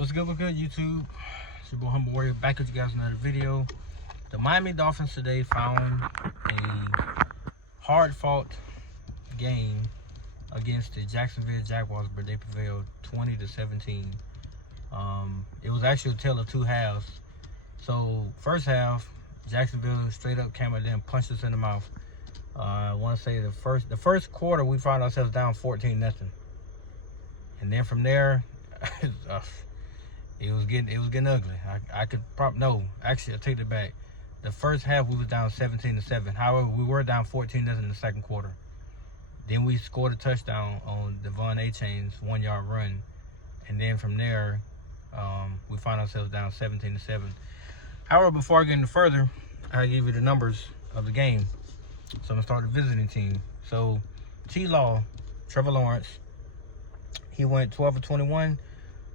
What's good, YouTube? It's your boy Humble Warrior back with you guys in another video. The Miami Dolphins today found a hard-fought game against the Jacksonville Jaguars, but they prevailed 20-17. It was actually a tale of two halves. So first half, Jacksonville straight up came at them, punched us in the mouth. I want to say the first quarter we found ourselves down 14-0, and then from there. It was getting ugly. I could actually I take it back. The first half we was down 17-7. However, we were down 14-0 in the second quarter. Then we scored a touchdown on Devon A-Chain's 1-yard run, and then from there we found ourselves down 17-7. However, before I get any further, I'll give you the numbers of the game. So I'm gonna start the visiting team. So T-Law, Trevor Lawrence, he went 12 of 21.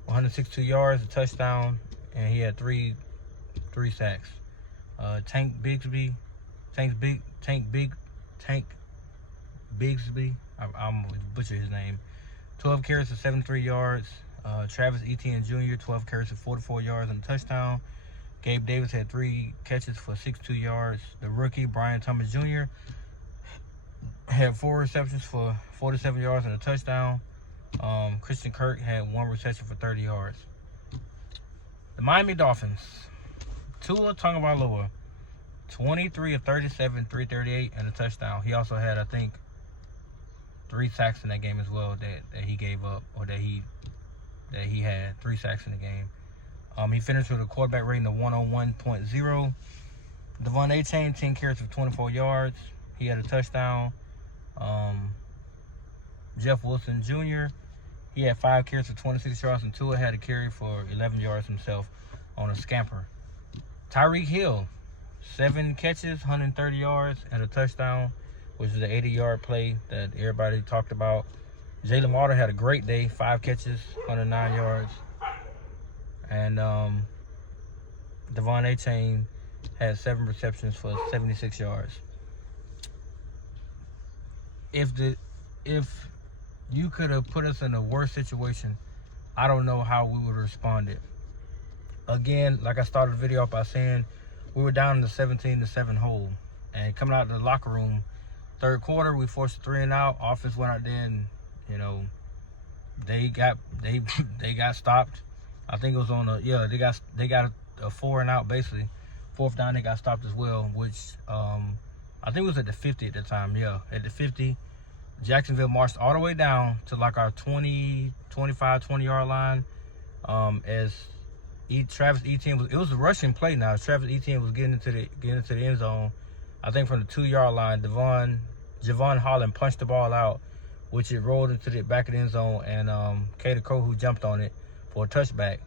162 yards, a touchdown, and he had three sacks. Tank Bigsby, I'm gonna butcher his name. 12 carries for 73 yards. Travis Etienne Jr., 12 carries for 44 yards and a touchdown. Gabe Davis had 3 catches for 62 yards. The rookie, Brian Thomas Jr., had 4 receptions for 47 yards and a touchdown. Christian Kirk had 1 reception for 30 yards. The Miami Dolphins, Tua Tagovailoa, 23 of 37, 338, and a touchdown. He also had, I think, 3 sacks in that game as well that he gave up, or that he had 3 sacks in the game. He finished with a quarterback rating of 101.0. Devon A-Chain, 10 carries for 24 yards. He had a touchdown. Jeff Wilson Jr., he had 5 carries for 26 yards, and Tua had a carry for 11 yards himself on a scamper. Tyreek Hill, 7 catches, 130 yards, and a touchdown, which is the 80-yard play that everybody talked about. Jalen Waddle had a great day, 5 catches, 109 yards. And Devon A-Chain had 7 receptions for 76 yards. If you could have put us in a worse situation, I don't know how we would have responded. Again, like I started the video off by saying, we were down in the 17-7 hole. And coming out of the locker room, third quarter, we forced a 3 and out. Offense went out there and, they got stopped. I think it was on they got a 4 and out basically. 4th down, they got stopped as well, which I think it was at the 50 at the time. Yeah, at the 50. Jacksonville marched all the way down to like our 20-yard line. As Travis Etienne it was a rushing play now. Travis Etienne was getting into the end zone. I think from the 2-yard line, Javon Holland punched the ball out, which it rolled into the back of the end zone, and Kader Kohou jumped on it for a touchback.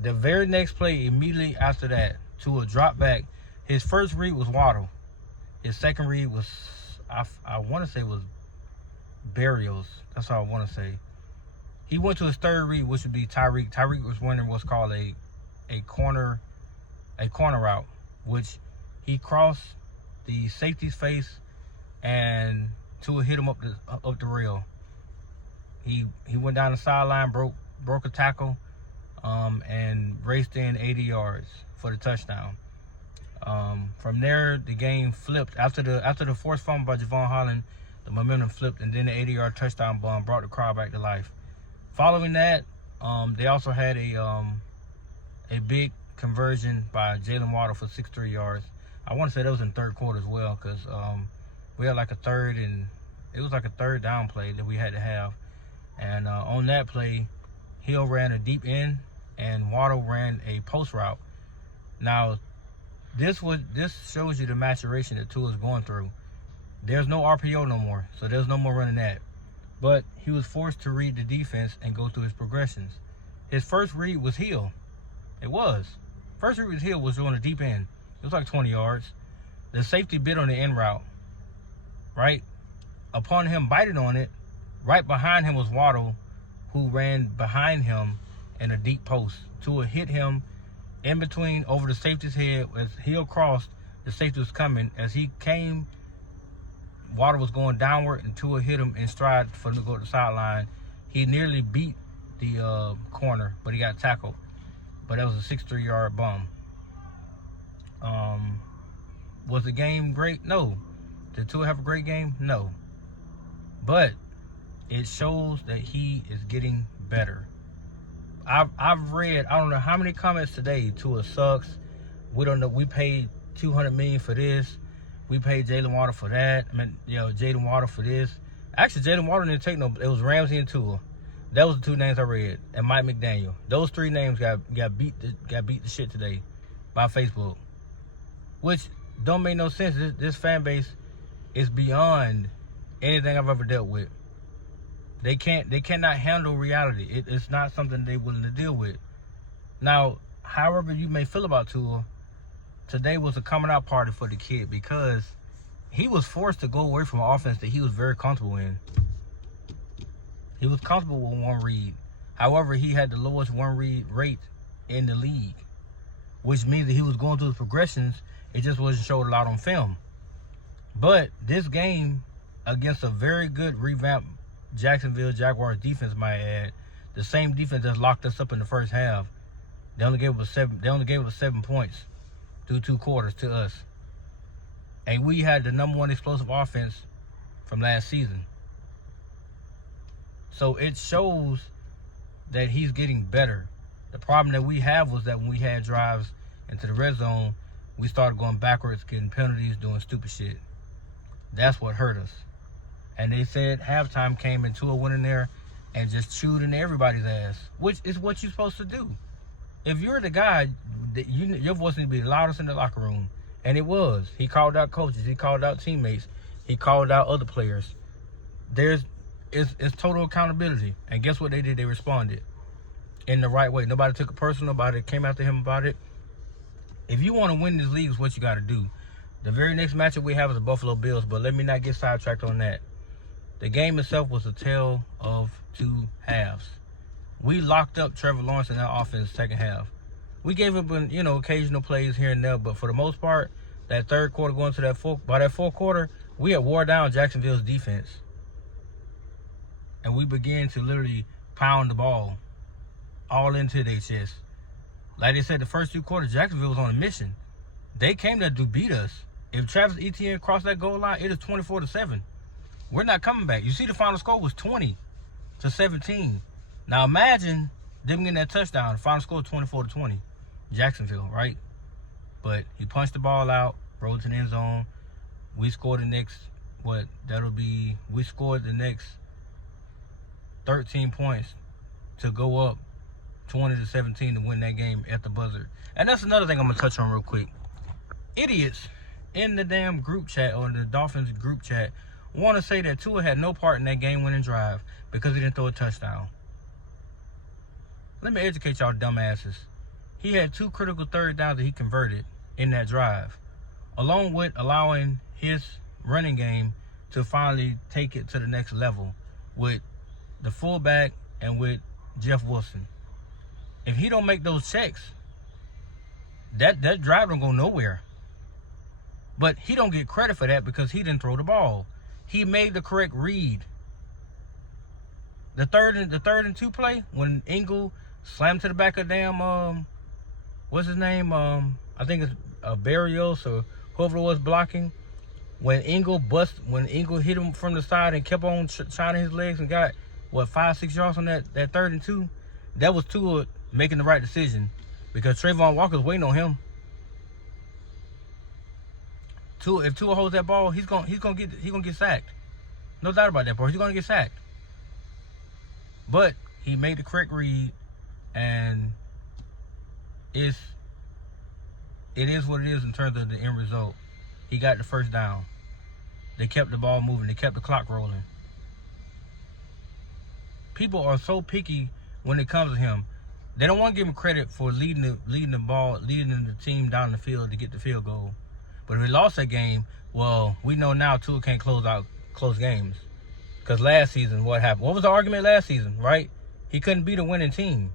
The very next play, immediately after that, to a drop back, his first read was Waddle. His second read was, I want to say, was Burials. That's all I want to say. He went to his third read, which would be Tyreek. Tyreek was running what's called a corner route, which he crossed the safety's face, and Tua hit him up the rail. He went down the sideline, broke a tackle, and raced in 80 yards for the touchdown. From there, the game flipped after the forced fumble by Javon Holland. The momentum flipped, and then the 80-yard touchdown bomb brought the crowd back to life. Following that, they also had a big conversion by Jalen Waddle for 63 yards. I want to say that was in the third quarter as well, because we had like a third down play that we had to have. And on that play, Hill ran a deep end, and Waddle ran a post route. Now, this shows you the maturation that Tua is going through. There's no RPO no more, so there's no more running that. But he was forced to read the defense and go through his progressions. His first read was Hill. It was. First read was Hill was on the deep end. It was like 20 yards. The safety bit on the end route, right? Upon him biting on it, right behind him was Waddle, who ran behind him in a deep post. Tua hit him in between over the safety's head. As Hill crossed, the safety was coming. As he came, Waddle was going downward, and Tua hit him in stride for him to go to the sideline. He nearly beat the corner, but he got tackled. But that was a 63-yard bomb. Was the game great? No. Did Tua have a great game? No. But it shows that he is getting better. I've read, I don't know how many comments today. Tua sucks. We don't know. We paid $200 million for this. We paid Jalen Waddle for that. I mean, Jalen Waddle for this. Actually, Jalen Waddle didn't take no. It was Ramsey and Tua. That was the two names I read. And Mike McDaniel. Those three names got beat the shit today by Facebook, which don't make no sense. This fan base is beyond anything I've ever dealt with. They cannot handle reality. It's not something they're willing to deal with. Now, however you may feel about Tua, today was a coming out party for the kid because he was forced to go away from an offense that he was very comfortable in. He was comfortable with one read. However, he had the lowest one read rate in the league, which means that he was going through his progressions. It just wasn't showed a lot on film. But this game against a very good revamped Jacksonville Jaguars defense, might add, the same defense that locked us up in the first half. They only gave us 7 points through 2 quarters to us. And we had the #1 explosive offense from last season. So it shows that he's getting better. The problem that we have was that when we had drives into the red zone, we started going backwards, getting penalties, doing stupid shit. That's what hurt us. And they said halftime came and Tua went in there and just chewed in everybody's ass, which is what you're supposed to do. If you're the guy, your voice needs to be the loudest in the locker room. And it was. He called out coaches. He called out teammates. He called out other players. It's total accountability. And guess what they did? They responded in the right way. Nobody took it personal. Nobody came after him about it. If you want to win this league, is what you got to do. The very next matchup we have is the Buffalo Bills, but let me not get sidetracked on that. The game itself was a tale of 2 halves. We locked up Trevor Lawrence in that offense second half. We gave up, occasional plays here and there, but for the most part, that third quarter going to by that fourth quarter, we had wore down Jacksonville's defense. And we began to literally pound the ball all into their chest. Like they said, the first 2 quarters, Jacksonville was on a mission. They came there to beat us. If Travis Etienne crossed that goal line, it is 24-7. We're not coming back. You see, the final score was 20-17. Now imagine them getting that touchdown. The final score 24-20. Jacksonville, right? But he punched the ball out, rolled to the end zone. We scored the next, we scored the next 13 points to go up 20-17 to win that game at the buzzer. And that's another thing I'm going to touch on real quick. Idiots in the damn group chat, or the Dolphins group chat, want to say that Tua had no part in that game-winning drive because he didn't throw a touchdown. Let me educate y'all dumbasses. He had 2 critical third downs that he converted in that drive, along with allowing his running game to finally take it to the next level with the fullback and with Jeff Wilson. If he don't make those checks, that drive don't go nowhere. But he don't get credit for that because he didn't throw the ball. He made the correct read. The third and 2 play, when Ingle slammed to the back of damn what's his name? I think it's Barrios or whoever it was blocking. When Ingle hit him from the side and kept on shining his legs and got 5-6 yards on that 3rd and 2, that was Tua making the right decision because Trayvon Walker's waiting on him. If Tua holds that ball, he's gonna get sacked. No doubt about that part. He's gonna get sacked. But he made the correct read, and it is what it is in terms of the end result. He got the first down. They kept the ball moving. They kept the clock rolling. People are so picky when it comes to him. They don't want to give him credit for leading the team down the field to get the field goal. But if we lost that game, well, we know now Tua can't close games. Because last season, what happened? What was the argument last season, right? He couldn't beat a winning team.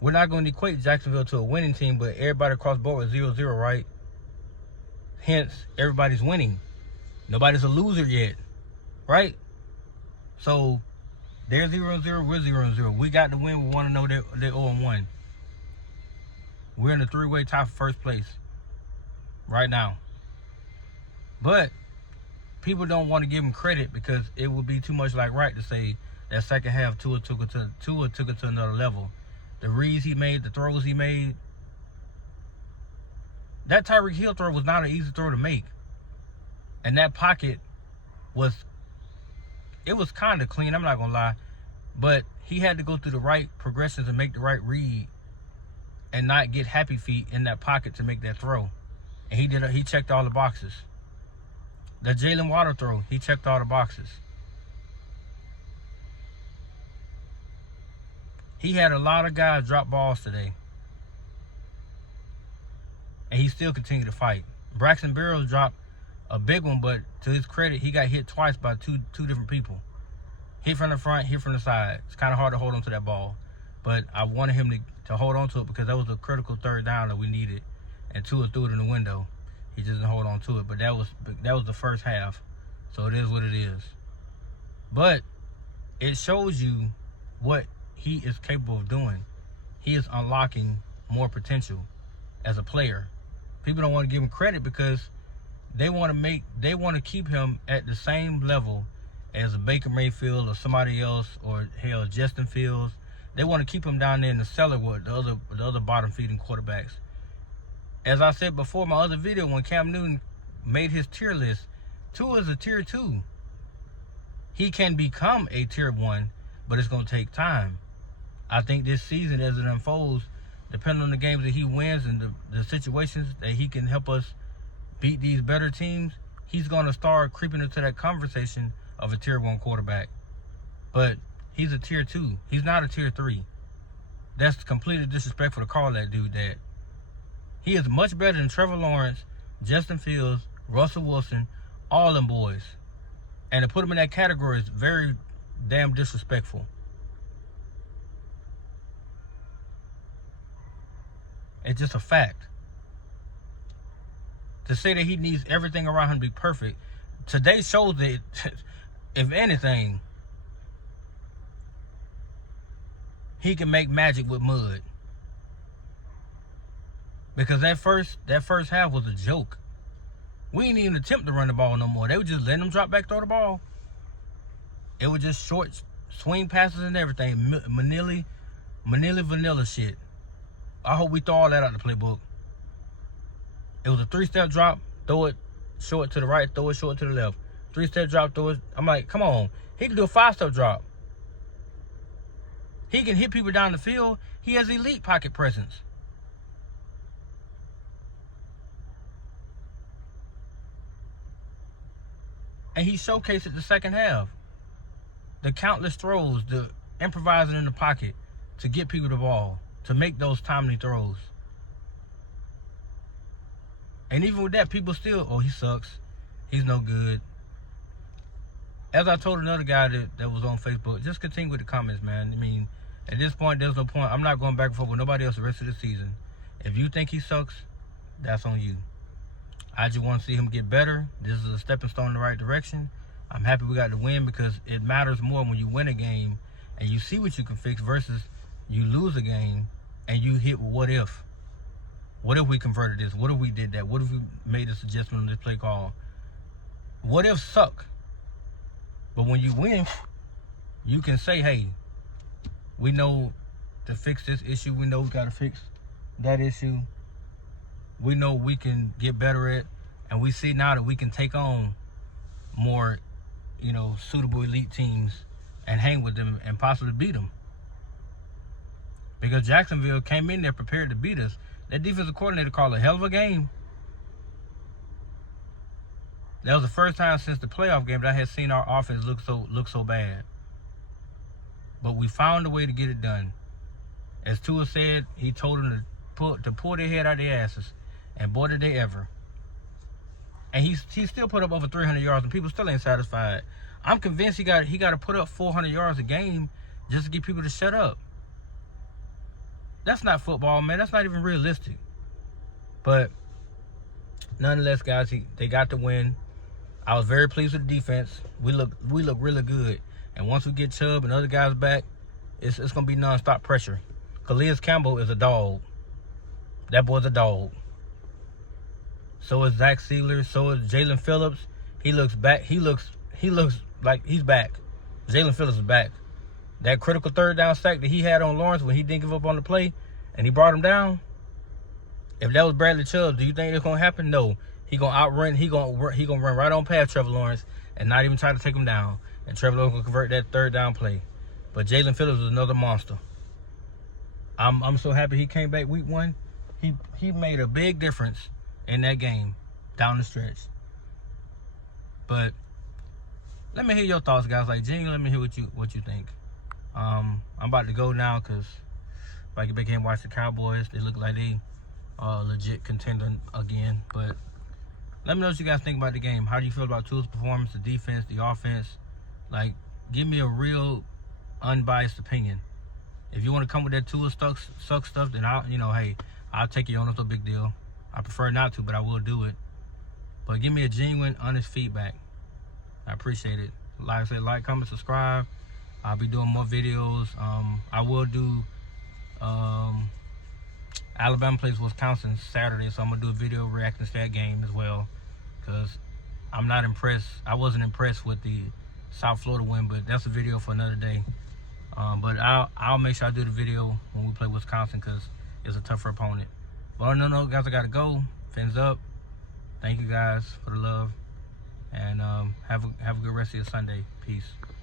We're not going to equate Jacksonville to a winning team, but everybody across the board was 0-0, right? Hence, everybody's winning. Nobody's a loser yet, right? So, They're 0-0. We're 0-0. We got the win. We want to know they're 0-1. We're in the three-way tie for first place right now. But people don't want to give him credit because it would be too much like right to say that second half Tua took it to another level. The reads he made, the throws he made. That Tyreek Hill throw was not an easy throw to make. And that pocket was kind of clean, I'm not going to lie. But he had to go through the right progressions and make the right read and not get happy feet in that pocket to make that throw. And he checked all the boxes. The Jalen Waddle throw, he checked all the boxes. He had a lot of guys drop balls today. And he still continued to fight. Braxton Berrios dropped a big one, but to his credit, he got hit twice by two different people. Hit from the front, hit from the side. It's kind of hard to hold on to that ball. But I wanted him to hold on to it because that was a critical third down that we needed. And Tua threw it in the window. He just didn't hold on to it. But that was the first half. So it is what it is. But it shows you what he is capable of doing. He is unlocking more potential as a player. People don't want to give him credit because they want to keep him at the same level as a Baker Mayfield or somebody else, or hell, Justin Fields. They want to keep him down there in the cellar with the other bottom feeding quarterbacks. As I said before in my other video, when Cam Newton made his tier list, Tua is a tier 2. He can become a tier 1, but it's going to take time. I think this season, as it unfolds, depending on the games that he wins and the situations that he can help us beat these better teams, he's going to start creeping into that conversation of a tier 1 quarterback. But he's a tier 2. He's not a tier 3. That's completely disrespectful to call that dude that. He is much better than Trevor Lawrence, Justin Fields, Russell Wilson, all them boys. And to put him in that category is very damn disrespectful. It's just a fact. To say that he needs everything around him to be perfect, today shows that, if anything, he can make magic with mud. Because that first half was a joke. We didn't even attempt to run the ball no more. They were just letting them drop back, throw the ball. It was just short swing passes and everything. Manila vanilla shit. I hope we throw all that out the playbook. It was a 3-step drop, throw it short to the right, throw it short to the left. 3-step drop, throw it. I'm like, come on. He can do a 5-step drop. He can hit people down the field. He has elite pocket presence. And he showcased it the second half. The countless throws, the improvising in the pocket to get people the ball, to make those timely throws. And even with that, people still, oh, he sucks. He's no good. As I told another guy that was on Facebook, just continue with the comments, man. I mean, at this point, there's no point. I'm not going back and forth with nobody else the rest of the season. If you think he sucks, that's on you. I just want to see him get better. This is a stepping stone in the right direction. I'm happy we got the win because it matters more when you win a game and you see what you can fix versus you lose a game and you hit with what if. What if we converted this? What if we did that? What if we made this adjustment on this play call? What if suck? But when you win, you can say, hey, we know to fix this issue. We know we got to fix that issue. We know we can get better at, and we see now that we can take on more, suitable elite teams and hang with them and possibly beat them. Because Jacksonville came in there prepared to beat us. That defensive coordinator called a hell of a game. That was the first time since the playoff game that I had seen our offense look so bad. But we found a way to get it done. As Tua said, he told them to pull their head out of their asses. And boy, did they ever. And he still put up over 300 yards, and people still ain't satisfied. I'm convinced he got to put up 400 yards a game just to get people to shut up. That's not football, man. That's not even realistic. But nonetheless, guys, they got the win. I was very pleased with the defense. We look really good. And once we get Chubb and other guys back, it's going to be non-stop pressure. Calais Campbell is a dog. That boy's a dog. So is Zach Sealer. So is Jalen Phillips. He looks back. He looks like he's back. Jalen Phillips is back. That critical third down sack that he had on Lawrence when he didn't give up on the play and he brought him down. If that was Bradley Chubb, do you think it's gonna happen? No. He gonna outrun. He gonna run right on past Trevor Lawrence and not even try to take him down. And Trevor Lawrence will convert that third down play. But Jalen Phillips is another monster. I'm so happy he came back week 1. He made a big difference in that game down the stretch. But let me hear your thoughts, guys. Like, genuinely, let me hear what you think. I'm about to go now because if I get back in and watch the Cowboys, they look like they are legit contender again. But let me know what you guys think about the game. How do you feel about Tua's performance, the defense, the offense? Like, give me a real unbiased opinion. If you want to come with that Tua suck stuff, then I'll take it on. It's no big deal. I prefer not to, but I will do it. But give me a genuine, honest feedback. I appreciate it. Like I said, like, comment, subscribe. I'll be doing more videos. I will do Alabama plays Wisconsin Saturday, so I'm going to do a video reacting to that game as well. Because I'm not impressed. I wasn't impressed with the South Florida win, but that's a video for another day. But I'll make sure I do the video when we play Wisconsin because it's a tougher opponent. But no, guys, I got to go. Fins up. Thank you guys for the love. And have a good rest of your Sunday. Peace.